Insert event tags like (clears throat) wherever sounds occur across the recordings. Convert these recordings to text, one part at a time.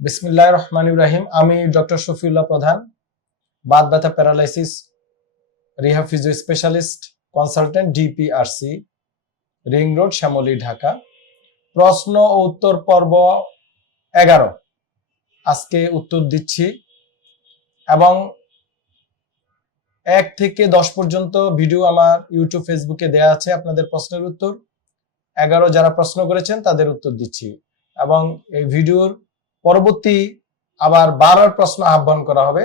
বিসমিল্লাহ রহমান ইব্রাহিম আমি ডক্টর শফিউল্লাহ প্রধান, বাত ব্যথা paralysis, rehab physio specialist, consultant, DPRC, ring road, Shyamoli, Dhaka. প্রশ্ন ও উত্তর পর্ব এগারো। আজকে উত্তর দিচ্ছি এবং এক থেকে দশ পর্যন্ত ভিডিও আমার ইউটিউব, ফেসবুকে দেয়া আছে আপনাদের প্রশ্নের উত্তর। এগারো যারা প্রশ্ন করেছেন তাদের উত্তর দিচ্ছি এবং এই ভিডিওর পরবর্তী আবার বারোর প্রশ্ন আহ্বান করা হবে।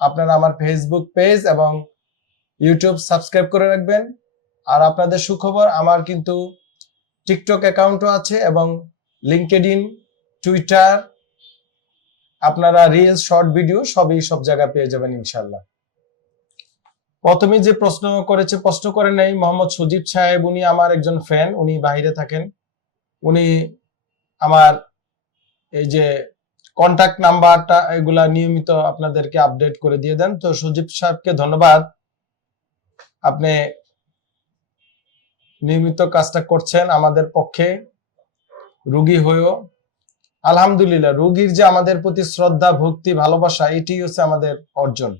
আপনারা আমার ফেসবুক পেজ এবং ইউটিউব সাবস্ক্রাইব করে রাখবেন। আর আপনাদের সুখবর, আমার কিন্তু টিকটক অ্যাকাউন্টও আছে এবং লিঙ্কেড ইন টুইটার আপনারা রিলস শর্ট ভিডিও সবই সব জায়গায় পেয়ে যাবেন ইনশাল্লাহ প্রথমে যে প্রশ্ন করেছে, প্রশ্ন করে নেই মোহাম্মদ সুজিব সাহেব। উনি আমার একজন ফ্যান উনি বাইরে থাকেন। উনি আমার এই যে কন্টাক্ট নাম্বারটা, এগুলা নিয়মিত আপনাদেরকে আপডেট করে দিয়ে দেন। তো সুজিব সাহেবকে ধন্যবাদ। আপনি নিয়মিত কাজটা করছেন আমাদের পক্ষে। রুগী হয়েও। আলহামদুলিল্লাহ, রুগীর যে আমাদের প্রতি শ্রদ্ধা, ভক্তি, ভালোবাসা, এটি হচ্ছে আমাদের অর্জন।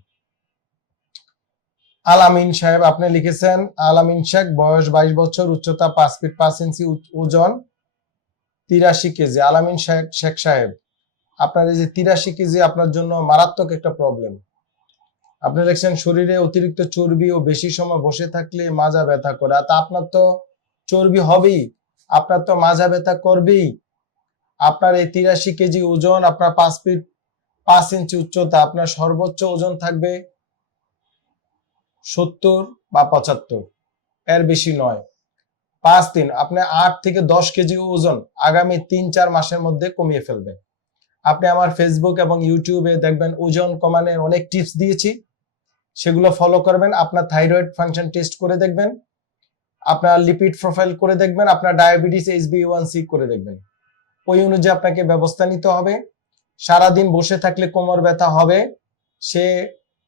আলামিন সাহেব, আপনি লিখেছেন, আলামিন শেখ, বয়স বাইশ বছর, উচ্চতা পাঁচ ফিট পাঁচ ইঞ্চি ওজন। তিরাশি কেজি, আলামিন শেখ সাহেব, আপনার এই যে তিরাশি কেজি আপনার জন্য মারাত্মক একটা প্রবলেম আপনি লিখছেন শরীরে অতিরিক্ত চর্বি ও বেশি সময় বসে থাকলে মাজা ব্যথা করে। আর তা আপনার তো চর্বি হবেই, আপনার তো মাজা ব্যথা করবেই। আপনার এই তিরাশি কেজি ওজন আপনার পাঁচ ফিট পাঁচ ইঞ্চি উচ্চতা, আপনার সর্বোচ্চ ওজন থাকবে সত্তর বা পঁচাত্তর। এর বেশি নয়। পাঁচ দিন, আপনি আট থেকে দশ কেজি ওজন আগামী তিন, চার মাসের মধ্যে কমিয়ে ফেলবেন। আপনি আমার ফেসবুক এবং ইউটিউবে দেখবেন ওজন কমানোর অনেক টিপস দিয়েছি। সেগুলো ফলো করবেন, আপনার থাইরয়েড ফাংশন টেস্ট করে দেখবেন, আপনার লিপিড প্রোফাইল করে দেখবেন, আপনার diabetes H B one C করে দেখবেন। ওই অনুযায়ী আপনাকে ব্যবস্থা নিতে হবে। সারাদিন বসে থাকলে কোমর ব্যথা হবে। সে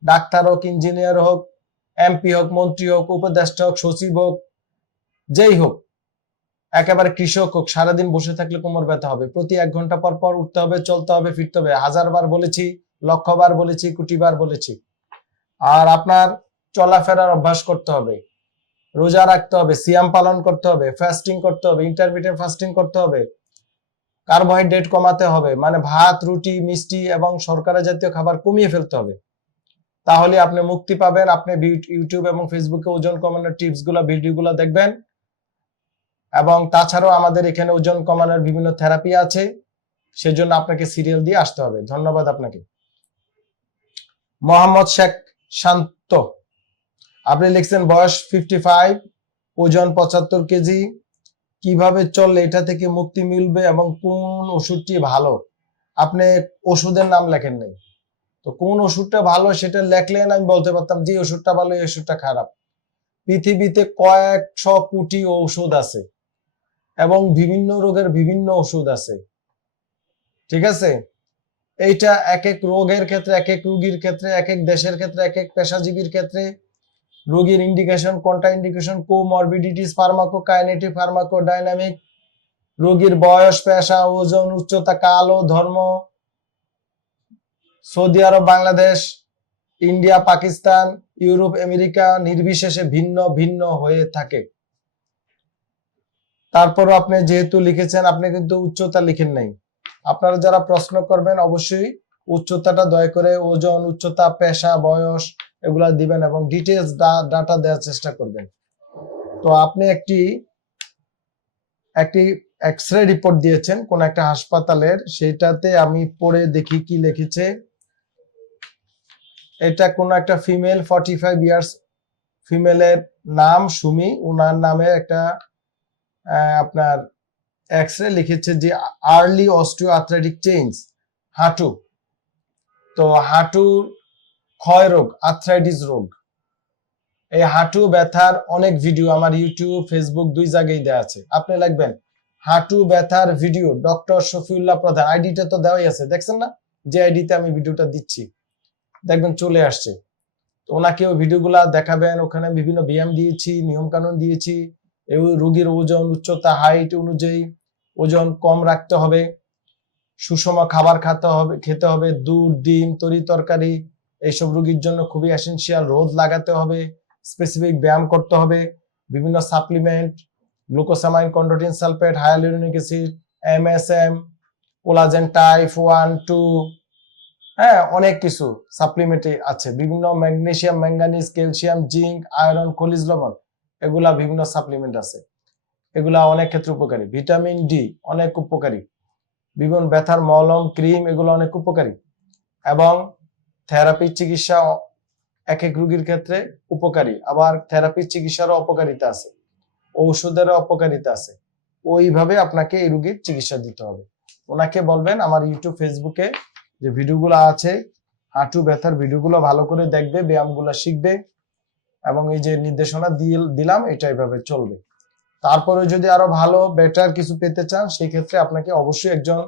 ডাক্তার হোক ইঞ্জিনিয়ার হোক এমপি হোক, মন্ত্রী হোক, উপদেষ্টা হোক, সচিব হোক যেই হোক একেবারে কৃষক হোক, সারাদিন বসে থাকলে কোমর ব্যথা হবে। প্রতি এক ঘণ্টা পর পর উঠতে হবে, চলতে হবে, ফিরতে হবে। হাজার বার বলেছি লক্ষ বার বলেছি কোটি বার বলেছি। আর আপনার চলাফেরার অভ্যাস করতে হবে। রোজা রাখতে হবে, সিয়াম পালন করতে হবে ফাস্টিং করতে হবে ইন্টারমিডিয়েট ফাস্টিং করতে হবে। কার্বোহাইড্রেট কমাতে হবে মানে ভাত, রুটি, মিষ্টি এবং শর্করা জাতীয় খাবার কমিয়ে ফেলতে হবে। তাহলে আপনি মুক্তি পাবেন। আপনি ইউটিউব এবং ফেসবুকে ওজন কমানোর টিপসগুলা ভিডিও গুলা দেখবেন। এবং তাছাড়াও আমাদের এখানে ওজন কমানোর বিভিন্ন থেরাপি আছে। সেজন্য আপনাকে সিরিয়াল দিয়ে আসতে হবে। ধন্যবাদ আপনাকে। মোহাম্মদ শেখ শান্ত, আপনি লিখছেন, বয়স ফিফটি ফাইভ ওজন পঁচাত্তর কেজি। কীভাবে চললে এটা থেকে মুক্তি মিলবে এবং কোন ওষুধটি ভালো? আপনি ওষুধের নাম লেখেন নাই। তো কোন ওষুধটা ভালো সেটা লেখলেন আমি বলতে পারতাম যে ওষুধটা ভালো, এই ওষুধটা খারাপ। পৃথিবীতে কয়েকশো কোটি ঔষধ আছে। এবং বিভিন্ন রোগের বিভিন্ন ওষুধ আছে। ঠিক আছে? এইটা এক এক রোগের ক্ষেত্রে এক এক রোগীর ক্ষেত্রে এক এক দেশের ক্ষেত্রে এক এক পেশাজীবীর ক্ষেত্রে রোগীর ইন্ডিকেশন কোনটা indication comorbidities pharmacokinetic pharmacodynamic রোগীর বয়স, পেশা, ওজন, উচ্চতা, কালো, ধর্ম, Saudi Arab, Bangladesh, India, Pakistan, Europe, America, নির্বিশেষে ভিন্ন ভিন্ন হয়ে থাকে। তারপরও আপনি যেহেতু লিখেছেন, আপনি কিন্তু উচ্চতা লিখেন নাই। আপনারা যারা প্রশ্ন করবেন, অবশ্যই উচ্চতাটা দয়া করে ওজন, উচ্চতা, পেশা, বয়স এগুলা দিবেন এবং ডিটেলস ডাটা দেওয়ার চেষ্টা করবেন। তো আপনি একটি একটি এক্স রে রিপোর্ট দিয়েছেন, কোন একটা হাসপাতালের, সেটাতে আমি পড়ে দেখি কি লিখেছে। এটা কোন একটা ফিমেল ফর্টি ফাইভ ইয়ার্স ফিমেলের নাম সুমি, উনার নামে একটা আপনার এক্স রে লিখেছে যে আর্লি অস্টিও আথলেটিক চেঞ্জ হাঁটু। তো হাঁটুর ক্ষয় রোগ আর্থ্রাইটিস রোগ। এই হাঁটু ব্যথার অনেক ভিডিও আমার ইউটিউব ফেসবুক দুই জায়গায় দেওয়া আছে। আপনি লিখবেন, হাঁটু ব্যথার ভিডিও ডক্টর শফিউল্লাহ প্রধান। আইডিটা তো দেওয়াই আছে, দেখছেন না? যে আইডিতে আমি ভিডিওটা দিচ্ছি। দেখবেন চলে আসছে। তো ওনাকেও ভিডিওগুলা দেখাবেন। ওখানে বিভিন্ন ব্যায়াম দিয়েছি নিয়ম কানুন দিয়েছি। রোগীর ওজন উচ্চতা হাইট অনুযায়ী ওজন কম রাখতে হবে। সুষম খাবার খেতে হবে খেতে হবে। দুধ, ডিম, তরি তরকারি, এইসব রোগীর জন্য খুবই এসেনশিয়াল রোদ লাগাতে হবে স্পেসিফিক ব্যায়াম করতে হবে। বিভিন্ন supplement glucosamine chondroitin sulphate hyaluronic acid MSM collagen type one two হ্যাঁ অনেক কিছু সাপ্লিমেন্টে আছে। বিভিন্ন magnesium manganese calcium zinc iron খনিজ লবণ। এগুলা বিভিন্ন সাপ্লিমেন্ট আছে। এগুলা অনেক ক্ষেত্রে উপকারী। ভিটামিন ডি অনেক উপকারী। বিভিন্ন ব্যথার মলম, ক্রিম এগুলো অনেক উপকারী। এবং থেরাপি চিকিৎসা এক এক রোগীর ক্ষেত্রে উপকারী। আবার থেরাপি চিকিৎসারও অপকারিতা আছে। ঔষধেরও অপকারিতা আছে। ওইভাবে আপনাকে এই রোগীর চিকিৎসা দিতে হবে। ওনাকে বলবেন আমার ইউটিউব ফেসবুকে যে ভিডিওগুলো আছে, হাঁটু ব্যথার ভিডিওগুলো ভালো করে দেখবে, ব্যায়ামগুলো শিখবে। এবং এই যে নির্দেশনা দিলাম, এটা এভাবে চলবে। তারপরে যদি আরও ভালো বেটার কিছু পেতে চান সেই ক্ষেত্রে আপনাকে অবশ্যই একজন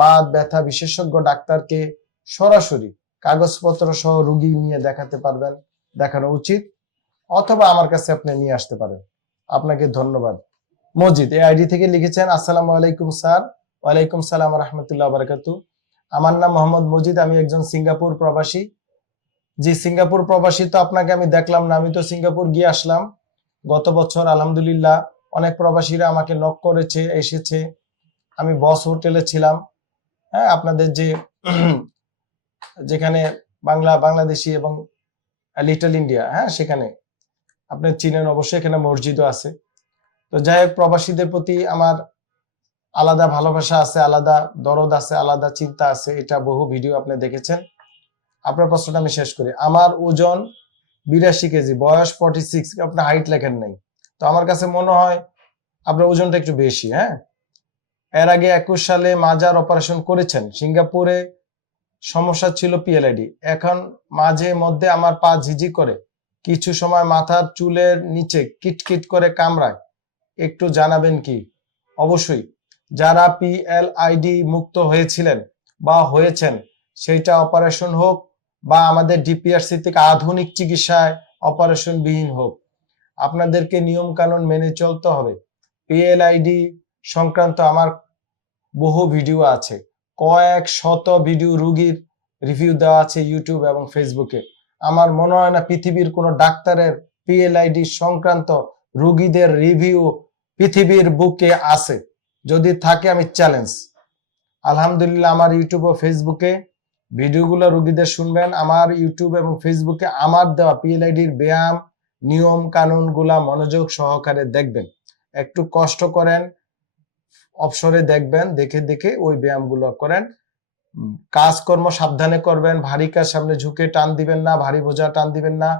বাত ব্যথা বিশেষজ্ঞ ডাক্তারকে সরাসরি কাগজপত্র সহ রুগী নিয়ে দেখাতে পারবেন, দেখানো উচিত, অথবা আমার কাছে আপনি নিয়ে আসতে পারেন। আপনাকে ধন্যবাদ। মজিদ, এই আইডি থেকে লিখেছেন, আসসালামু আলাইকুম স্যার, ওয়ালাইকুম সালাম রহমতুল্লাহ বারাকাতু আমার নাম মোহাম্মদ মজিদ, আমি একজন সিঙ্গাপুর প্রবাসী। জি, সিঙ্গাপুর প্রবাসী তো আপনাকে আমি দেখলাম না, আমি তো সিঙ্গাপুর গিয়ে আসলাম। গত বছর আলহামদুলিল্লাহ অনেক প্রবাসীরা আমাকে নক করেছে, এসেছে। আমি বস হোটেলে ছিলাম। হ্যাঁ আপনাদের যে (clears throat) যেখানে বাংলা, বাংলাদেশি এবং লিটল ইন্ডিয়া হ্যাঁ সেখানে। আপনি চিনেন অবশ্যই, এখানে মসজিদও আছে। তো যাই হোক, প্রবাসীদের প্রতি আমার আলাদা ভালোবাসা আছে, আলাদা দরদ আছে, আলাদা চিন্তা আছে, এটা বহু ভিডিও আপনি দেখেছেন। আপনার প্রশ্নটা আমি শেষ করি। আমার ওজন বিরাশি কেজি, বয়স ফর্টি সিক্স আপনার হাইট লেখেন নাই। তো আমার কাছে মনে হয় আপনার ওজনটা একটু বেশি হ্যাঁ? এর আগে একুশ সালে মাজার অপারেশন করেছেন, সিঙ্গাপুরে সমস্যা ছিল পিএলআইডি এখন মাঝে মধ্যে আমার পা ঝিঝি করে, কিছু সময় মাথার চুলের নিচে কিটকিট করে কামড়ায়। একটু জানাবেন কি? অবশ্যই। যারা পিএলআইডি মুক্ত হয়েছিলেন বা হয়েছেন, সেইটা অপারেশন হোক বা আমাদের ডিপিআরসি থেকে আধুনিক চিকিৎসায় অপারেশন বিহীন হোক, আপনাদেরকে নিয়ম কানুন মেনে চলতে হবে। পিএলআইডি সংক্রান্ত আমার বহু ভিডিও আছে। কয়েক শত ভিডিও রুগীর রিভিউ দেওয়া আছে ইউটিউব এবং ফেসবুকে আমার মনে হয় না পৃথিবীর কোনো ডাক্তারের পিএলআইডি সংক্রান্ত রুগীদের রিভিউ পৃথিবীর বুকে আছে। যদি থাকে আমি চ্যালেঞ্জ আলহামদুলিল্লাহ আমার ইউটিউব ও ফেসবুকে ভিডিওগুলো রুগীদের শুনবেন, আমার ইউটিউব এবং ফেসবুকে আমার দেওয়া পিএলআইডির ব্যায়াম, নিয়ম কানুনগুলা মনোযোগ সহকারে দেখবেন। একটু কষ্ট করেন, অবসরে দেখবেন, দেখে দেখে ওই ব্যায়ামগুলো করেন। কাজকর্ম সাবধানে করবেন, ভারী কাজ সামনে ঝুঁকে টান দিবেন না, ভারী বোঝা টান দিবেন না,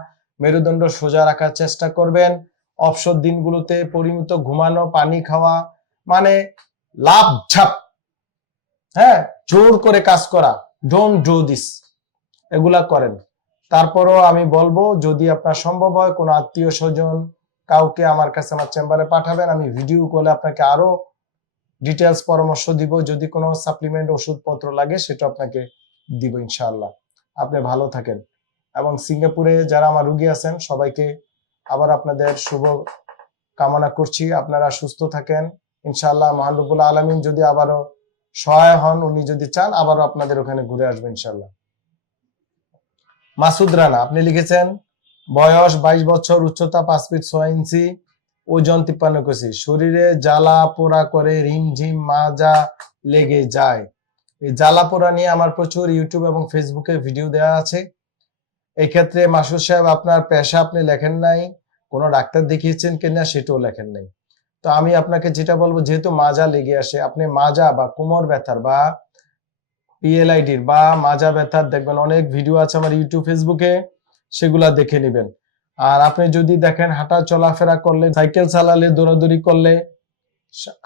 মেরুদণ্ড সোজা রাখার চেষ্টা করবেন, অবসর দিনগুলোতে পরিমিত ঘুমানো, পানি খাওয়া মানে লাভ ঝাপ হ্যাঁ জোর করে কাজ করা। ডোন্ট ডু দিস এগুলা করেন। তারপরও আমি বলব, যদি আপনার সম্ভব হয়, কোনো আত্মীয় স্বজন কাউকে আমার কাছে আমার চেম্বারে পাঠাবেন, আমি ভিডিও কলে আপনাকে আরও ডিটেলস পরামর্শ দিব। যদি কোনো সাপ্লিমেন্ট ওষুধপত্র লাগে, সেটা আপনাকে দিব ইনশাআল্লাহ। আপনি ভালো থাকেন। এবং সিঙ্গাপুরে যারা আমার রুগী আছেন, সবাইকে আবার আপনাদের শুভ কামনা করছি। আপনারা সুস্থ থাকেন। ইনশাআল্লাহ মহানবুল আলমিন যদি আবারও সহায় হন উনি যদি চান, আবারও আপনাদের ওখানে ঘুরে আসবেন ইনশাআল্লাহ। মাসুদ রানা, আপনি লিখেছেন, বয়স বাইশ বছর, উচ্চতা পাঁচ ফিট ছয় ইঞ্চি, ওজন তিপ্পান্ন কেজি। শরীরে জ্বালা পোড়া করে রিমঝিম মাজা লেগে যায়। এই জ্বালা পোড়া নিয়ে আমার প্রচুর ইউটিউব এবং ফেসবুকে ভিডিও দেওয়া আছে। এক্ষেত্রে মাসুদ সাহেব, আপনার পেশা আপনি লেখেন নাই, কোনো ডাক্তার দেখিয়েছেন কিনা সেটাও লেখেন নাই। তো আমি আপনাকে যেটা বলব, যেহেতু মাজা লেগে আসে, আপনি মাজা বা কোমর ব্যথার বা পিএলআইডির বা মাজা ব্যথার দেখবেন অনেক ভিডিও আছে আমার ইউটিউব ফেসবুকে সেগুলা দেখে নেবেন। আর আপনি যদি দেখেন হাঁটা চলাফেরা করলে, সাইকেল চালালে, দৌড়াদৌড়ি করলে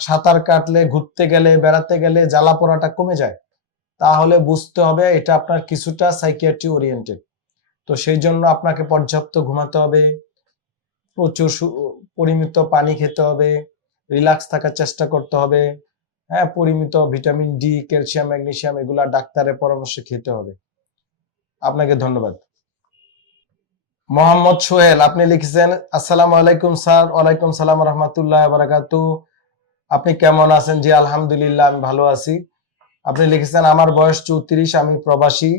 সাঁতার কাটলে, ঘুরতে গেলে, বেড়াতে গেলে জ্বালা পোড়াটা কমে যায়, তাহলে বুঝতে হবে এটা আপনার কিছুটা সাইকিয়াট্রি ওরিয়েন্টেড তো সেই জন্য আপনাকে পর্যাপ্ত ঘুমাতে হবে প্রচুর পরিমিত পানি খেতে হবে রিল্যাক্স থাকার চেষ্টা করতে হবে হ্যাঁ পরিমিত ভিটামিন ডি ক্যালসিয়াম ম্যাগনেসিয়াম এগুলা ডাক্তারের পরামর্শ খেতে হবে। আপনাকে ধন্যবাদ। মোহাম্মদ সোহেল, আপনি লিখেছেন, আসসালামু আলাইকুম স্যার, ওয়ালাইকুম সালাম রহমতুল্লাহ বারাকাতু আপনি কেমন আছেন? জি, আলহামদুলিল্লাহ, আমি ভালো আছি। আপনি লিখেছেন, আমার বয়স চৌত্রিশ, আমি প্রবাসী,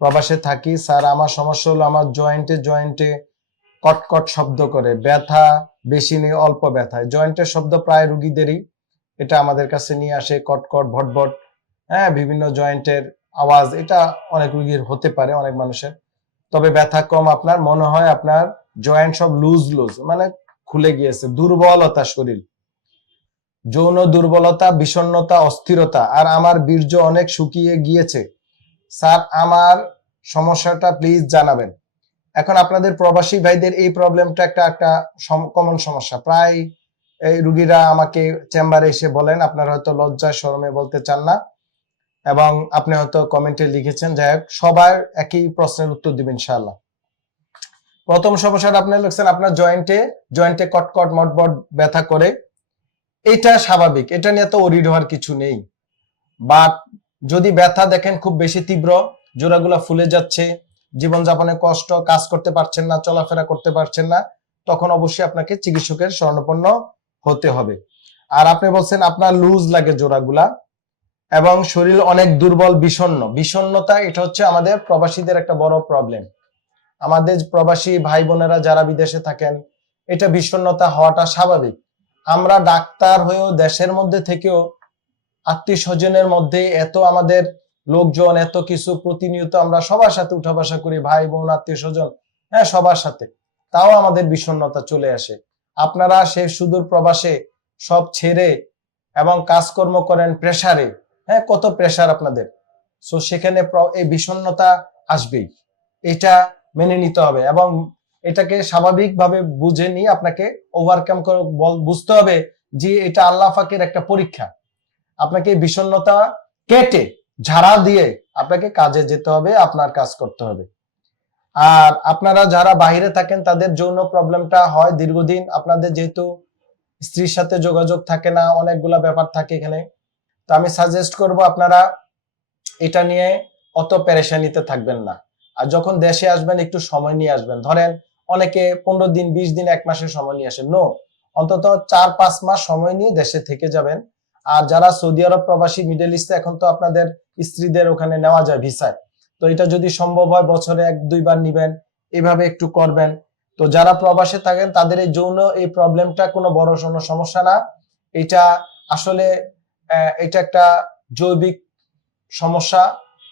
প্রবাসে থাকি। স্যার, আমার সমস্যা হলো আমার জয়েন্টে জয়েন্টে কটকট শব্দ করে, ব্যথা বেশি নেই, অল্প ব্যথায় জয়েন্টের শব্দ প্রায় রুগীদেরই। এটা আমাদের কাছে নিয়ে আসে, কটকট, ভটভট হ্যাঁ বিভিন্ন জয়েন্টের আওয়াজ। এটা অনেক রুগীর হতে পারে, অনেক মানুষের। তবে ব্যথা কম আপনার, মনে হয় আপনার জয়েন্ট সব লুজ লুজ মানে খুলে গিয়েছে। দুর্বলতা শরীর। যৌন দুর্বলতা, বিষণ্ণতা, অস্থিরতা। আর আমার বীর্য অনেক শুকিয়ে গিয়েছে। স্যার, আমার সমস্যাটা প্লিজ জানাবেন। এখন আপনাদের প্রবাসী ভাইদের এই প্রবলেমটা একটা একটা কমন সমস্যা। প্রায় এই রুগীরা আমাকে চেম্বারে এসে বলেন, আপনারা হয়তো লজ্জায় শরমে বলতে চান না, এবং আপনি হয়তো কমেন্টে লিখেছেন, যাই হোক, সবার একই প্রশ্নের উত্তর দিবেন ইনশাআল্লাহ। প্রথম সমস্যাটা আপনি লিখছেন, আপনার জয়েন্টে জয়েন্টে কটকট মটবট ব্যথা করে। এটা স্বাভাবিক, এটা নিয়ে তো ওরিড হওয়ার কিছু নেই। বাট যদি ব্যথা দেখেন, খুব বেশি তীব্র, জোড়াগুলা ফুলে যাচ্ছে জীবনযাপনে কষ্ট, কাজ করতে পারছেন না, চলাফেরা করতে পারছেন না, তখন অবশ্যই আপনাকে চিকিৎসকের স্বর্ণপন্ন হতে হবে। আর আপনি বলছেন আপনার লুজ লাগে জোড়াগুলা এবং শরীর অনেক দুর্বল, বিষণ্ণ। বিষণ্ণতা, এটা হচ্ছে আমাদের প্রবাসীদের একটা বড় প্রবলেম আমাদের প্রবাসী ভাই বোনেরা যারা বিদেশে থাকেন, এটা বিষণ্ণতা হওয়াটা স্বাভাবিক। আমরা ডাক্তার হয়েও দেশের মধ্যে থেকেও আত্মীয় স্বজনের মধ্যে এত আমাদের লোকজন, এত কিছু প্রতিনিয়ত আমরা সবার সাথে উঠা বসা করি, ভাই বোন, আত্মীয় স্বজন হ্যাঁ সবার সাথে। তাও আমাদের বিষণ্ণতা চলে আসে। আপনারা সে সুদূর প্রবাসে সব ছেড়ে এবং কাজকর্ম করেন প্রেসারে হ্যাঁ কত প্রেসার আপনাদের? সো সেখানে এই বিষণ্ণতা আসবেই। এটা মেনে নিতে হবে এবং এটাকে স্বাভাবিকভাবে বুঝে নিয়ে আপনাকে ওভারকাম করে বুঝতে হবে যে এটা আল্লাহ ফাকের একটা পরীক্ষা। আপনাকে বিষণ্ণতা কেটে ঝাড়া দিয়ে আপনাকে কাজে যেতে হবে, আপনার কাজ করতে হবে। আর আপনারা যারা বাহিরে থাকেন, তাদের যৌন প্রবলেমটা হয় দীর্ঘদিন। আপনাদের যেহেতু স্ত্রীর সাথে যোগাযোগ থাকে না, অনেকগুলা ব্যাপার থাকে এখানে। তো আমি সাজেস্ট করব আপনারা এটা নিয়ে অত পেরেশানিতে থাকবেন না। আর যখন দেশে আসবেন, একটু সময় নিয়ে আসবেন। ধরেন অনেকে পনেরো দিন, বিশ দিন, এক মাসের সময় নিয়ে আসেন। নো অন্তত চার, পাঁচ মাস সময় নিয়ে দেশে থেকে যাবেন। আর যারা সৌদি আরব প্রবাসী মিডল ইস্টে এখন তো আপনাদের স্ত্রীদের ওখানে নেওয়া যায় ভিসায় তো এটা যদি সম্ভব হয়, বছরে এক, দুইবার নিবেন, এভাবে একটু করবেন। তো যারা প্রবাসে থাকেন, তাদের এই যৌন, এই প্রবলেমটা কোনো বড় সড়ো সমস্যা না। এটা আসলে এটা একটা জৈবিক সমস্যা।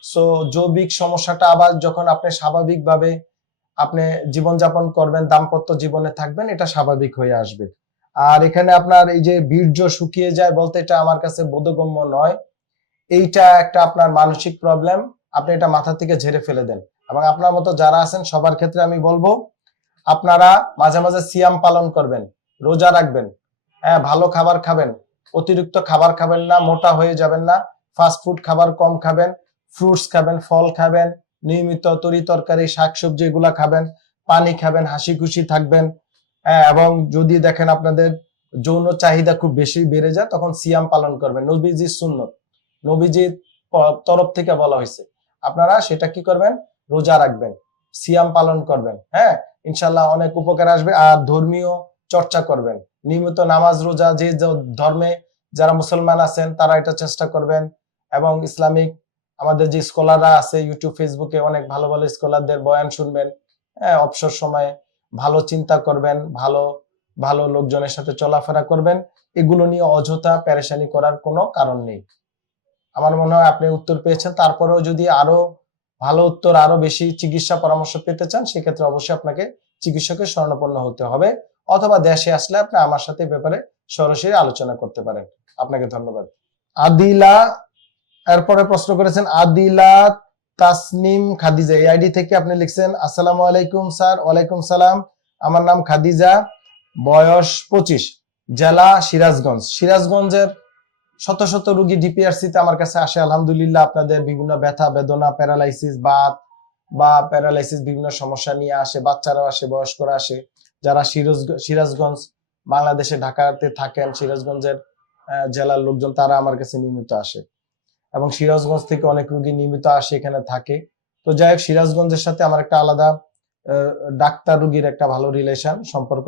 সো জৈবিক সমস্যাটা আবার যখন আপনি স্বাভাবিকভাবে আপনি জীবনযাপন করবেন, দাম্পত্য জীবনে থাকবেন, এটা স্বাভাবিক হয়ে আসবে। আর এখানে আপনার এই যে বীর্য শুকিয়ে যায় বলতে এটা আমার কাছে বোধগম্য নয়। এইটা একটা আপনার মানসিক প্রবলেম আপনি এটা মাথা থেকে ঝেড়ে ফেলে দেন। এবং আপনার মতো যারা আছেন সবার ক্ষেত্রে আমি বলব আপনারা মাঝে মাঝে সিয়াম পালন করবেন রোজা রাখবেন হ্যাঁ ভালো খাবার খাবেন অতিরিক্ত খাবার খাবেন না মোটা হয়ে যাবেন না ফাস্ট ফুড খাবার কম খাবেন ফ্রুটস খাবেন ফল খাবেন নিয়মিত তরি তরকারি শাকসবজি এগুলা খাবেন পানি খাবেন হাসি খুশি থাকবেন হ্যাঁ, এবং যদি দেখেন আপনাদের যৌন চাহিদা খুব বেশি বেড়ে যায় তখন সিয়াম পালন করবেন। নবীজি শূন্য নবীজির তরফ থেকে বলা হয়েছে। আপনারা সেটা কি করবেন? রোজা রাখবেন, সিয়াম পালন করবেন হ্যাঁ? ইনশাল্লাহ অনেক উপকার আসবে আর ধর্মীয় চর্চা করবেন। নিয়মিত নামাজ, রোজা, যে ধর্মে যারা মুসলমান আছেন, তারা এটা চেষ্টা করবেন। এবং ইসলামিক আমাদের যে স্কলাররা আছে, ইউটিউব, ফেসবুকে অনেক ভালো ভালো স্কলারদের বয়ান শুনবেন হ্যাঁ? অবসর সময়ে ভালো চিন্তা করবেন, ভালো ভালো লোকজনের সাথে চলাফেরা করবেন। এগুলো নিয়ে অযথা প্যারেশানি করার কোনো কারণ নেই। আমার মনে হয় আপনি উত্তর পেয়েছেন। তারপরেও যদি আরও ভালো উত্তর, আরও বেশি চিকিৎসা পরামর্শ পেতে চান, সেক্ষেত্রে অবশ্যই আপনাকে চিকিৎসকের স্বর্ণপন্ন হতে হবে অথবা দেশে আসলে আপনি আমার সাথে ব্যাপারে সরাসরি আলোচনা করতে পারেন। আপনাকে ধন্যবাদ। আদিলা, এরপরে প্রশ্ন করেছেন, আদিলা তাসনিম খাদিজা এই আইডি থেকে আপনি লিখছেন, আসসালামু আলাইকুম স্যার, ওয়ালাইকুম সালাম। আমার নাম খাদিজা, বয়স পঁচিশ, জেলা সিরাজগঞ্জ। সিরাজগঞ্জের শত শত রুগী ডিপিআরসিতে আমার কাছে আসে, আলহামদুলিল্লাহ আপনাদের বিভিন্ন ব্যথা, বেদনা, প্যারালাইসিস, বাত বা প্যারালাইসিস বিভিন্ন সমস্যা নিয়ে আসে, বাচ্চারাও আসে, বয়স্করা আসে। যারা সিরাজগঞ্জ, বাংলাদেশে ঢাকাতে থাকেন, সিরাজগঞ্জের জেলার লোকজন, তারা আমার কাছে নিয়মিত আসে। এবং সিরাজগঞ্জ থেকে অনেক রুগী নিয়মিত আসে, এখানে থাকে। তো যাই হোক, সিরাজগঞ্জের সাথে আমার একটা আলাদা ডাক্তার রুগীর একটা ভালো রিলেশন সম্পর্ক।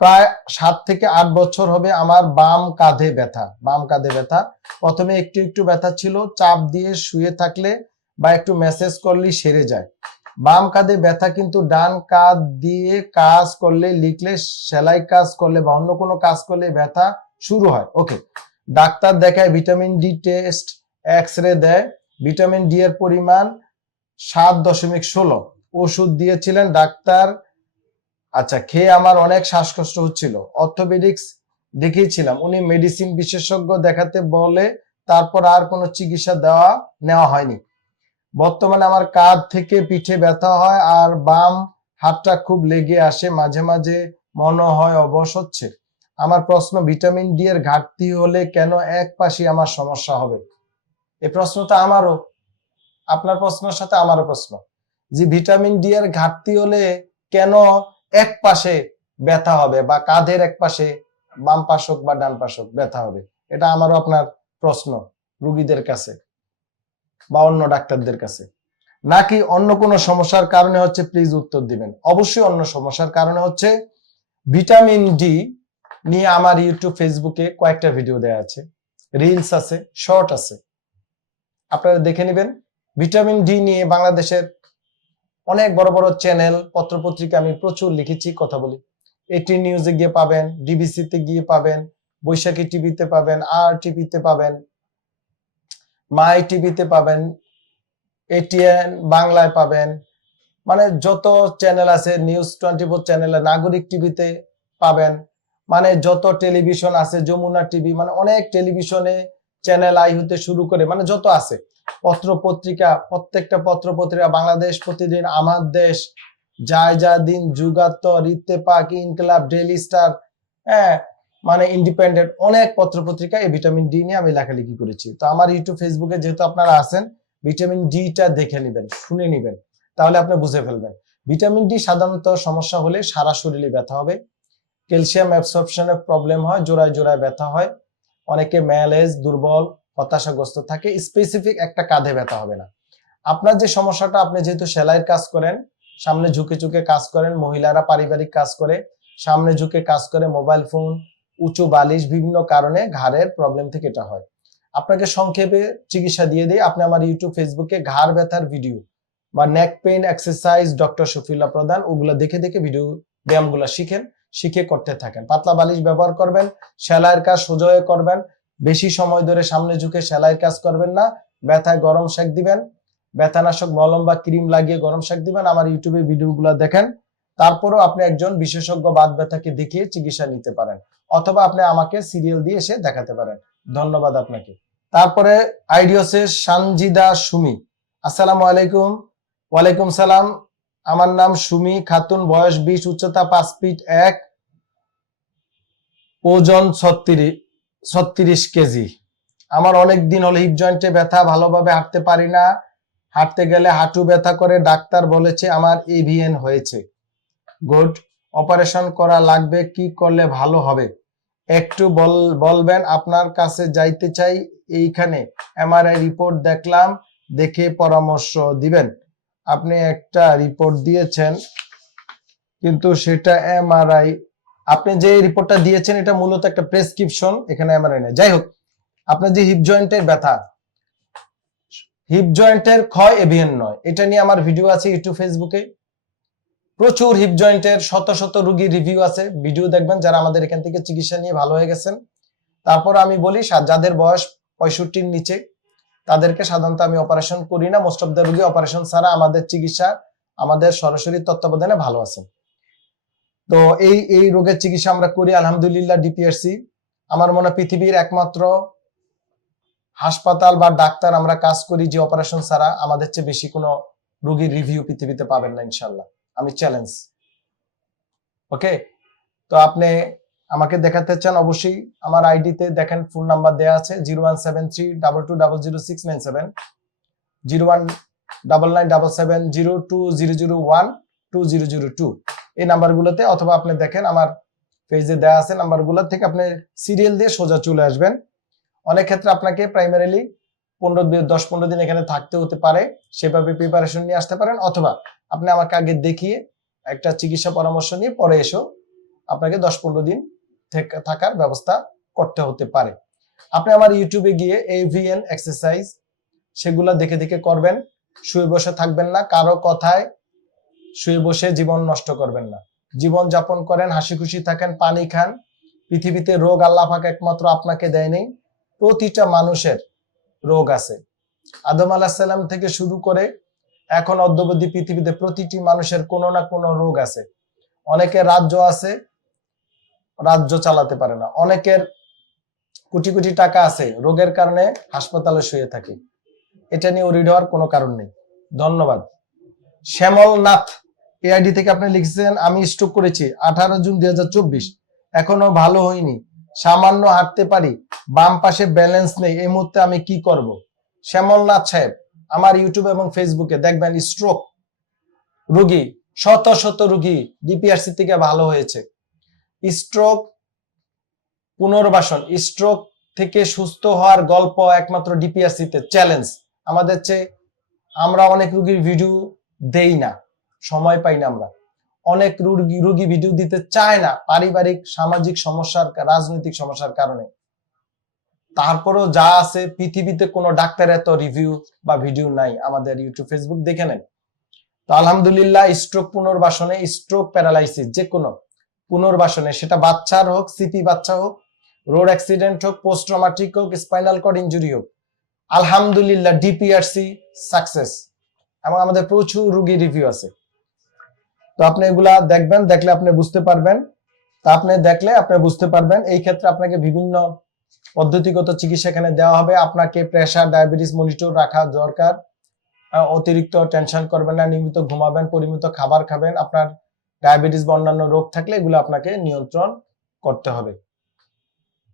প্রায় সাত থেকে আট বছর হবে আমার বাম কাঁধে ব্যথা, বাম কাঁধে ব্যথা। প্রথমে একটু একটু ব্যথা ছিল, চাপ দিয়ে শুয়ে থাকলে বা একটু মেসেজ করলেই সেরে যায়। বাম কাঁধে ব্যথা কিন্তু ডান কাঁধ দিয়ে কাজ করলে, লিখলে, সেলাই কাজ করলে বা অন্য কোনো কাজ করলে ব্যথা শুরু হয়। ওকে ডাক্তার দেখায় vitamin D test X ray দেয়। ভিটামিন ডি এর পরিমাণ সাত দশমিক ষোলো। ওষুধ দিয়েছিলেন ডাক্তার আচ্ছা খেয়ে আমার অনেক শ্বাসকষ্ট হচ্ছিল? অর্থোপেডিক্স দেখিয়েছিলাম। উনি মেডিসিন বিশেষজ্ঞ দেখাতে বলে তারপর আর কোনো চিকিৎসা দেওয়া, নেওয়া হয়নি। বর্তমানে আমার কাঁধ থেকে পিঠে ব্যথা হয় আর বাম হাতটা খুব লেগে আসে, মাঝে মাঝে মনে হয় অবশ হচ্ছে। আমার প্রশ্ন, ভিটামিন ডি এর ঘাটতি হলে কেন এক পাশে আমার সমস্যা হবে? এই প্রশ্নটা আমারও। আপনার প্রশ্নের সাথে আমারও প্রশ্ন। যে ভিটামিন ডি এর ঘাটতি হলে কেন এক পাশে ব্যথা হবে বা কাঁধের এক পাশে বাম পাশ হোক বা ডান পাশ হোক ব্যথা হবে। এটা আমারও আপনার প্রশ্ন রুগীদের কাছে বা অন্য ডাক্তারদের কাছে। নাকি অন্য কোনো সমস্যার কারণে হচ্ছে প্লিজ উত্তর দিবেন? অবশ্যই অন্য সমস্যার কারণে হচ্ছে ভিটামিন ডি নিয়ে আমার ইউটিউব ফেসবুকে কয়েকটা ভিডিও দেওয়া আছে। রিলস আছে শর্ট আছে। আপনারা দেখে নেবেন। ভিটামিন ডি নিয়ে বাংলাদেশের অনেক বড় বড় চ্যানেল পত্রপত্রিকা আমি প্রচুর লিখেছি, কথা বলি। এটি নিউজে গিয়ে পাবেন ডিবিসিতে গিয়ে পাবেন, বৈশাখী টিভিতে পাবেন আর টিভিতে পাবেন, মাই টিভিতে পাবেন এটিএন বাংলায় পাবেন। মানে যত চ্যানেল আছে নিউজ টোয়েন্টি ফোর চ্যানেলে নাগরিক টিভিতে পাবেন। মানে যত টেলিভিশন আছে, যমুনা টিভি মানে অনেক টেলিভিশনে চ্যানেল আই হতে শুরু করে মানে যত আছে। পত্র পত্রিকা প্রত্যেকটা পত্র পত্রিকা বাংলাদেশ প্রতিদিন, আমার দেশ যায় যা দিন যুগাত্তর ইত্তেফাক ইনকলাব, ডেইলি স্টার হ্যাঁ মানে ইন্ডিপেন্ডেন্ট, অনেক পত্র পত্রিকা এই ভিটামিন ডি নিয়ে আমি লেখালেখি করেছি। তো আমার ইউটিউব, ফেসবুকে যেহেতু আপনারা আছেন, ভিটামিন ডিটা দেখে নেবেন, শুনে নেবেন, তাহলে আপনি বুঝে ফেলবেন। ভিটামিন ডি সাধারণত সমস্যা হলে সারা শরীরে ব্যথা হবে, ক্যালসিয়াম অ্যাবসর্পশনের প্রবলেম হয়, জোড়ায় জোড়ায় ব্যথা হয়, অনেকে ম্যালেজ, দুর্বল হতাশাগ্রস্ত থাকে স্পেসিফিক একটা কাঁধে ব্যথা হবে না। আপনার যে সমস্যাটা, আপনি যেহেতু সেলাইয়ের কাজ করেন, সামনে ঝুঁকে ঝুঁকে কাজ করেন, মহিলারা পারিবারিক কাজ করে, সামনে ঝুঁকে কাজ করে মোবাইল ফোন উঁচু বালিশ, বিভিন্ন কারণে ঘাড়ের প্রবলেম থেকে এটা হয়। আপনাকে সংক্ষেপে চিকিৎসা দিয়ে দিই। আপনি আমার ইউটিউব ফেসবুকে ঘাড় ব্যথার ভিডিও বা neck pain exercise doctor Shafiullah Pradhan, ওগুলো দেখে দেখে ভিডিও ব্যায়ামগুলো শিখেন, শিখে করতে থাকেন। পাতলা বালিশ ব্যবহার করবেন, সেলাইয়ের কাজ সোজয়ে করবেন বেশি সময় ধরে সামনে ঝুঁকে সেলাইয়ের কাজ করবেন না। ব্যথায় গরম শেক দিবেন। ব্যথানাশক মলম বা ক্রিম লাগিয়ে গরম শেক দিবেন। আমার ইউটিউবে ভিডিওগুলো দেখেন। তারপরেও আপনি একজন বিশেষজ্ঞ বাত ব্যথাকে দেখিয়ে চিকিৎসা নিতে পারেন। অথবা আপনি আমাকে সিরিয়াল দিয়ে এসে দেখাতে পারেন। ধন্যবাদ আপনাকে। তারপরে আইডিওসের সানজিদা সুমি। আসসালামু আলাইকুম। ওয়ালাইকুম সালাম। আমার নাম সুমি খাতুন, বয়স বিশ, উচ্চতা পাঁচ ফিট এক, ওজন ছত্রিশ। ছত্রিশ কেজি। আমার অনেক দিন হলো হিপ জয়েন্টে ব্যথা, ভালোভাবে হাঁটতে পারি না। হাঁটতে গেলে হাঁটু ব্যথা করে ডাক্তার বলেছে আমার এভিএন হয়েছে। গুড অপারেশন করা লাগবে, কি করলে ভালো হবে? একটু বল, বলবেন, আপনার কাছে যাইতে চাই। এইখানে এমআরআই রিপোর্ট দেখলাম, দেখে পরামর্শ দিবেন। আপনি একটা রিপোর্ট দিয়েছেন, কিন্তু সেটা এমআরআই আপনি যে রিপোর্টটা দিয়েছেন, এটা মূলত একটা প্রেসক্রিপশন এখানে এমআরআই নেই যাই হোক আপনার যে হিপ জয়েন্টের ব্যথা হিপ জয়েন্টের ক্ষয় এভিএন নয়। এটা নিয়ে আমার ভিডিও আছে ইউটিউব ফেসবুকে প্রচুর হিপ জয়েন্টের শত শত রুগীর রিভিউ আছে। ভিডিও দেখবেন যারা আমাদের এখান থেকে চিকিৎসা নিয়ে ভালো হয়ে গেছেন। তারপর আমি বলি যাদের বয়স পঁয়ষট্টির নিচে, তাদেরকে সাধারণত আমি অপারেশন করি না। মোস্ট অফ দ্য রুগী অপারেশন ছাড়া আমাদের চিকিৎসা আমাদের সরাসরি তত্ত্বাবধানে ভালো আছেন তো এই এই রোগের চিকিৎসা আমরা করি, আলহামদুলিল্লাহ ডিপিআরসি আমার মনে পৃথিবীর একমাত্র হাসপাতাল বা ডাক্তার আমরা কাজ করি যে অপারেশন ছাড়া। আমাদের চেয়ে বেশি কোনো রোগীর রিভিউ পৃথিবীতে পাবেন না ইনশাল্লাহ আমি চ্যালেঞ্জ ওকে তো আপনি আমাকে দেখাতে চান, অবশ্যই আমার আইডিতে দেখেন ফোন নাম্বার দেওয়া আছে zero one seven three double two double zero six nine seven zero one double nine double seven zero two zero zero one two zero zero two এই নাম্বারগুলোতে অথবা আপনি দেখেন আমার পেজে দেওয়া আছে নাম্বারগুলো থেকে আপনি সিরিয়াল দিয়ে সোজা চলে আসবেন। অনেক ক্ষেত্রে আপনাকে প্রাইমারিলি পনেরো দশ পনেরো দিন এখানে থাকতে হতে পারে। সেভাবে প্রিপারেশন নিয়ে আসতে পারেন, অথবা আপনি আমাকে আগে দেখিয়ে একটা চিকিৎসা পরামর্শ নিয়ে পরে এসো আপনাকে দশ পনেরো দিন থেকে থাকার ব্যবস্থা করতে হতে পারে। আপনি আমার ইউটিউবে গিয়ে এভিএন এক্সারসাইজ সেগুলা দেখে দেখে করবেন। শুয়ে বসে থাকবেন না, কারও কথায় শুয়ে বসে জীবন নষ্ট করবেন না। জীবন যাপন করেন, হাসি খুশি থাকেন, পানি খান। পৃথিবীতে রোগ আল্লাহ পাক একমাত্র আপনাকে দেয়নি প্রতিটা মানুষের রোগ আছে। আদম আলাহিসাল্লাম থেকে শুরু করে এখন অদ্যবধি পৃথিবীতে প্রতিটি মানুষের কোনো না কোনো রোগ আছে। অনেকের রাজ্য আছে, রাজ্য চালাতে পারে না। অনেকের কোটি কোটি টাকা আছে, রোগের কারণে হাসপাতালে শুয়ে থাকে। এটা নিয়ে ওরিড হওয়ার কোনো কারণ নেই। ধন্যবাদ। শ্যামল নাথ এআইডি থেকে আপনি লিখছেন, আমি স্ট্রোক করেছি আঠারো জুন দুই হাজার চব্বিশ। এখনও ভালো হয়নি। সামান্য হাঁটতে পারি, বাম পাশে ব্যালেন্স নেই, এই মুহূর্তে আমি কি করব? শ্যামল নাথ সাহেব, আমার ইউটিউব এবং ফেসবুকে দেখবেন স্ট্রোক রুগী, শত শত রুগী ডিপিআরসি থেকে ভালো হয়েছে। স্ট্রোক পুনর্বাসন স্ট্রোক থেকে সুস্থ হওয়ার গল্প একমাত্র ডিপিআরসিতে চ্যালেঞ্জ আমাদের চেয়ে আমরা অনেক রুগীর ভিডিও দেই না। সময় পাই না আমরা। অনেক রুগী রুগী ভিডিও দিতে চায় না পারিবারিক, সামাজিক সমস্যার, রাজনৈতিক সমস্যার কারণে। তারপরও যা আছে পৃথিবীতে কোনো ডাক্তার এত রিভিউ বা ভিডিও নাই। আমাদের ইউটিউব ফেসবুক দেখে নেন। তো আলহামদুলিল্লাহ স্ট্রোক পুনর্বাসনে স্ট্রোক প্যারালাইসিস যে কোনো পুনর্বাসনে, সেটা বাচ্চার হোক সিপি বাচ্চা হোক রোড অ্যাক্সিডেন্ট হোক পোস্ট ট্রমাটিক হোক স্পাইনাল কর্ড ইঞ্জুরি হোক, আলহামদুলিল্লাহ ডিপিআরসি সাকসেস এবং আমাদের প্রচুর রুগী রিভিউ আছে। তো আপনি এগুলা দেখবেন, দেখলে আপনি বুঝতে পারবেন। তা আপনি দেখলে আপনি বুঝতে পারবেন। এই ক্ষেত্রে আপনাকে বিভিন্ন পদ্ধতিগত চিকিৎসা এখানে দেওয়া হবে। আপনাকে প্রেশার ডায়াবেটিস মনিটর রাখা দরকার। অতিরিক্ত টেনশন করবেন না, নিয়মিত ঘুমাবেন, পরিমিত খাবার খাবেন। আপনার ডায়াবেটিস বা অন্যান্য রোগ থাকলে এগুলো আপনাকে নিয়ন্ত্রণ করতে হবে।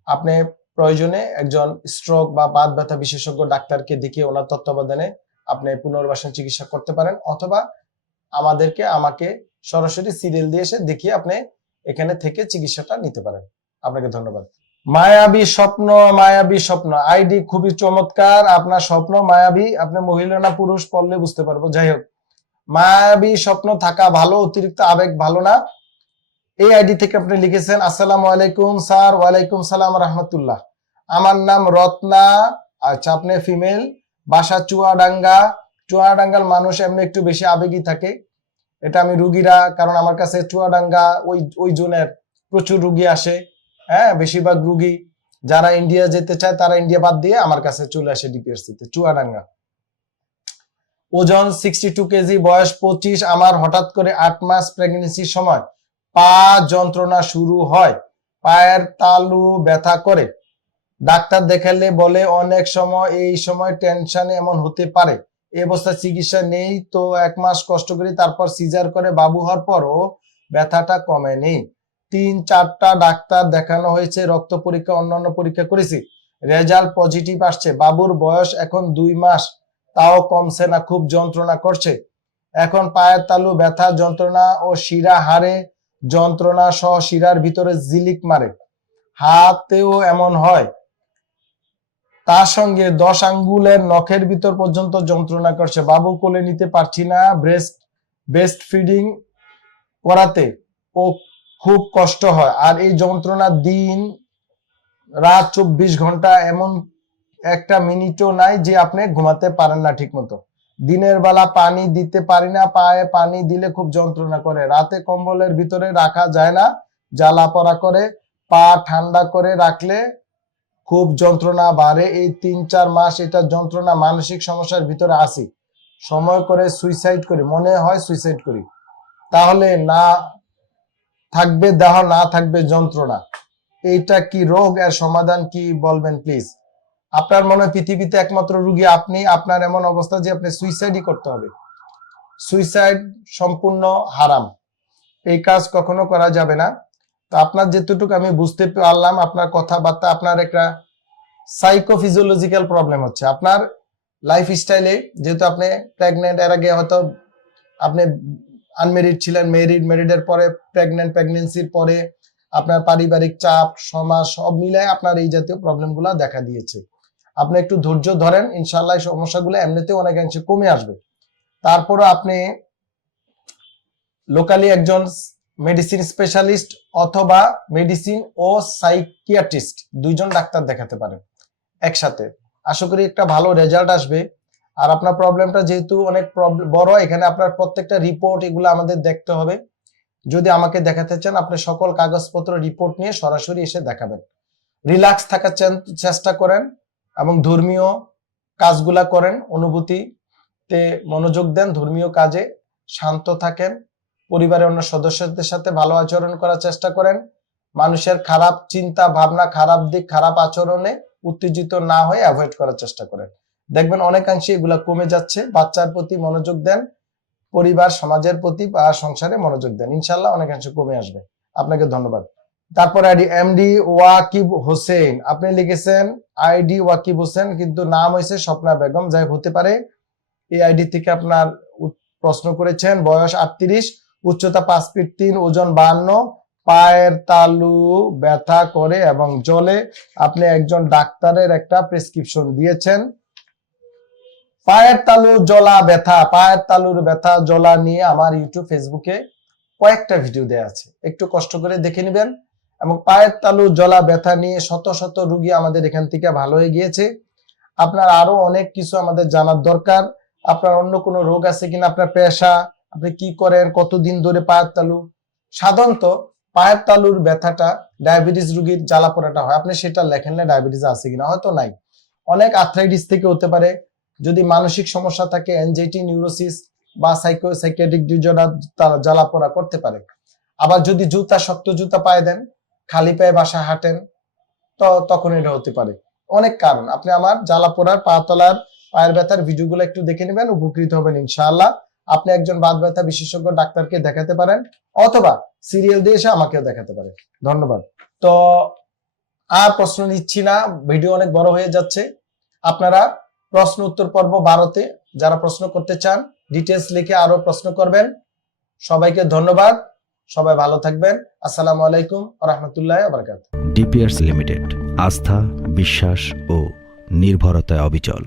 আপনি প্রয়োজনে একজন স্ট্রোক বা বাত ব্যথা বিশেষজ্ঞ ডাক্তারকে দেখিয়ে ওনার তত্ত্বাবধানে আপনি পুনর্বাসন চিকিৎসা করতে পারেন। অথবা আমাদেরকে, আমাকে সরাসরি সিরিয়াল দিয়ে এসে দেখিয়ে আপনি এখানে থেকে চিকিৎসাটা নিতে পারেন। আপনাকে ধন্যবাদ। মায়াবী স্বপ্ন মায়াবী স্বপ্ন। আইডি খুবই চমৎকার, আপনার স্বপ্ন মায়াবী, আপনি মহিলা না পুরুষ পড়লে বুঝতে পারব। যাই হোক, মায়াবী স্বপ্ন থাকা ভালো, অতিরিক্ত আবেগ ভালো না। এই আইডি থেকে আপনি লিখেছেন, আসসালামু আলাইকুম স্যার, ওয়ালাইকুম সালাম রহমতুল্লাহ। আমার নাম রত্না আচ্ছা আপনি ফিমেল, বাসা চুয়াডাঙ্গা। চুয়াডাঙ্গার মানুষ এমনি একটু বেশি আবেগী থাকে। এটা আমি রুগীরা, কারণ আমার কাছে চুয়াডাঙ্গা ওই ওই জোনের প্রচুর রুগী আসে হ্যাঁ বেশিরভাগ রুগী যারা ইন্ডিয়া যেতে চায় তারা ইন্ডিয়া বাদ দিয়ে আমার কাছে চলে আসে ডিপিএসসিতে চুয়াডাঙ্গা। ওজন সিক্সটি টু কেজি, বয়স পঁচিশ, আমার হঠাৎ করে আট মাস প্রেগনেন্সির সময় পা যন্ত্রণা শুরু হয়, পায়ের তালু ব্যথা করে। ডাক্তার দেখালে বলে, অনেক সময় এই সময় টেনশনে এমন হতে পারে। এই চিকিৎসা নেই, তো এক মাস কষ্ট করি তারপর সিজার করে বাবু হওয়ার পরও ব্যথাটা কমেনি। তিন, চারটা ডাক্তার দেখানো হয়েছে, রক্ত পরীক্ষা, অন্যান্য পরীক্ষা করেছি। রেজাল্ট পজিটিভ আসছে। বাবুর বয়স এখন দুই মাস, তাও কমছে না, খুব যন্ত্রণা করছে। এখন পায়ের তালু ব্যথা, যন্ত্রণা ও শিরা হারে যন্ত্রণা সহ শিরার ভিতরে জিলিক মারে। হাতেও এমন হয়। তার সঙ্গে দশ আঙ্গুলের নখের ভিতর পর্যন্ত যন্ত্রণা করছে। বাবু কোলে নিতে পারছি না ব্রেস্ট বেস্ট ফিডিং করাতে। ও খুব কষ্ট হয়। আর এই যন্ত্রণা দিন, রাত চব্বিশ ঘণ্টা এমন একটা মিনিটও নাই যে আপনি ঘুমাতে পারেন না ঠিক মতো দিনের বেলা পানি দিতে পারি না, পায়ে পানি দিলে খুব যন্ত্রণা করে। রাতে কম্বলের ভিতরে রাখা যায় না। জ্বালা পড়া করে, পা ঠান্ডা করে রাখলে খুব যন্ত্রণা বাড়ে। এই তিন, চার মাস এটা যন্ত্রণা মানসিক সমস্যার ভিতরে আসি সময় করে সুইসাইড করি, মনে হয় সুইসাইড করি। তাহলে না থাকবে দেহ, না থাকবে যন্ত্রণা। এইটা কি রোগ? এর সমাধান কি বলবেন প্লিজ আপনার মনে পৃথিবীতে একমাত্র রুগী আপনি, আপনার এমন অবস্থা যে আপনি সুইসাইডই করতে হবে। সুইসাইড সম্পূর্ণ হারাম। এই কাজ কখনো করা যাবে না। তো আপনার যেতটুকু আমি বুঝতে পারলাম, আপনার কথাবার্তা, আপনার একটা সাইকোফিজিওলজিক্যাল প্রবলেম হচ্ছে। আপনার লাইফ স্টাইলে যেহেতু আপনি প্রেগনেন্ট এর আগে হয়তো আপনি আনমেরিড ছিলেন মেরিড মেরিডের পরে প্রেগনেন্ট প্রেগনেন্সির পরে আপনার পারিবারিক চাপ, সমাজ সব মিলায় আপনার এই জাতীয় প্রবলেমগুলো দেখা দিয়েছে। আপনি একটু ধৈর্য ধরেন ইনশাল্লাহ এই সমস্যাগুলো এমনিতেও অনেকাংশে কমে আসবে। তারপরে আপনি লোকালি একজন মেডিসিন স্পেশালিস্ট অথবা মেডিসিন ও সাইকিয়াট্রিস্ট দুইজন ডাক্তার দেখাতে পারেন একসাথে। আশা করি একটা ভালো রেজাল্ট আসবে। আর আপনার প্রবলেমটা যেহেতু অনেক বড়, এখানে আপনার প্রত্যেকটা রিপোর্ট এগুলো আমাদের দেখতে হবে। যদি আমাকে দেখাতে চান, আপনি সকল কাগজপত্র রিপোর্ট নিয়ে সরাসরি এসে দেখাবেন। রিল্যাক্স থাকার চেষ্টা করেন এবং ধর্মীয় কাজগুলা করেন। অনুভূতিতে মনোযোগ দেন, ধর্মীয় কাজে শান্ত থাকেন। পরিবারের অন্য সদস্যদের সাথে ভালো আচরণ করার চেষ্টা করেন। মানুষের খারাপ চিন্তা, ভাবনা, খারাপ দিক, খারাপ আচরণে উত্তেজিত না হয়ে অ্যাভয়েড করার চেষ্টা করেন। দেখবেন অনেকাংশে এগুলা কমে যাচ্ছে, বাচ্চার প্রতি মনোযোগ দেন, পরিবার, সমাজের প্রতি বা সংসারে মনোযোগ দেন। ইনশাল্লাহ অনেকাংশে কমে আসবে। আপনাকে ধন্যবাদ। তারপর আইডি এমডি ওয়াকিব হোসেন। আপনি লিখেছেন, আইডি ওয়াকিব হোসেন, কিন্তু নাম হয়েছে স্বপ্না বেগম। যাই হতে পারে। এই আইডি থেকে আপনার প্রশ্ন করেছেন, বয়স আটত্রিশ। উচ্চতা পাঁচ ফিট তিন, ওজন বাহান্ন পায়ের তালু ব্যথা করে এবং জলে আপনি একজন ডাক্তারের একটা প্রেসক্রিপশন দিয়েছেন। পায়ের তালু জলা ব্যথা, পায়ের তালুর ব্যথা জলা নিয়ে আমার ইউটিউব, ফেসবুকে কয়েকটা ভিডিও দেওয়া আছে। একটু কষ্ট করে দেখে নেবেন। এবং পায়ের তালু জলা ব্যথা নিয়ে শত শত রুগী আমাদের এখান থেকে ভালো হয়ে গিয়েছে। আপনার আরও অনেক কিছু আমাদের জানার দরকার। আপনার অন্য কোনো রোগ আছে কিনা, আপনার পেশা আপনি কি করেন? কতদিন ধরে পায়ের তালু? সাধারণত পায়ের তালুর ব্যথাটা ডায়াবেটিস রোগীর জ্বালা পোড়াটা হয়। আপনি সেটা লেখেন না ডায়াবেটিস আছে কিনা? হয়তো নাই। অনেক আর্থ্রাইটিস থেকে হতে পারে। যদি মানসিক সমস্যা থাকে এনজাইটি নিউরোসিস বা সাইকো তারা জ্বালা পোড়া করতে পারে। আবার যদি জুতা, শক্ত জুতা পায়ে দেন, খালি পায়ে বাসায় হাঁটেন, তো তখন এটা হতে পারে। অনেক কারণ। আপনি আমার জ্বালা পোড়ার পা তলার পায়ের ব্যথার ভিডিওগুলো একটু দেখে নেবেন, উপকৃত হবেন ইনশাআল্লাহ। আপনি একজন বাত ব্যথা বিশেষজ্ঞ ডাক্তারকে দেখাতে পারেন, অথবা সিরিয়াল দিয়ে এসে আমাকেও দেখাতে পারেন। ধন্যবাদ। তো আর প্রশ্ন নিচ্ছি না ভিডিও অনেক বড় হয়ে যাচ্ছে। আপনারা প্রশ্ন উত্তর পর্ব বারোতে যারা প্রশ্ন করতে চান ডিটেলস লিখে আরও প্রশ্ন করবেন। সবাইকে ধন্যবাদ। সবাই ভালো থাকবেন। আসসালামু আলাইকুম রহমতুল্লাহ বারকাত ডিপিআরস লিমিটেড আস্থা, বিশ্বাস ও নির্ভরতায় অবিচল।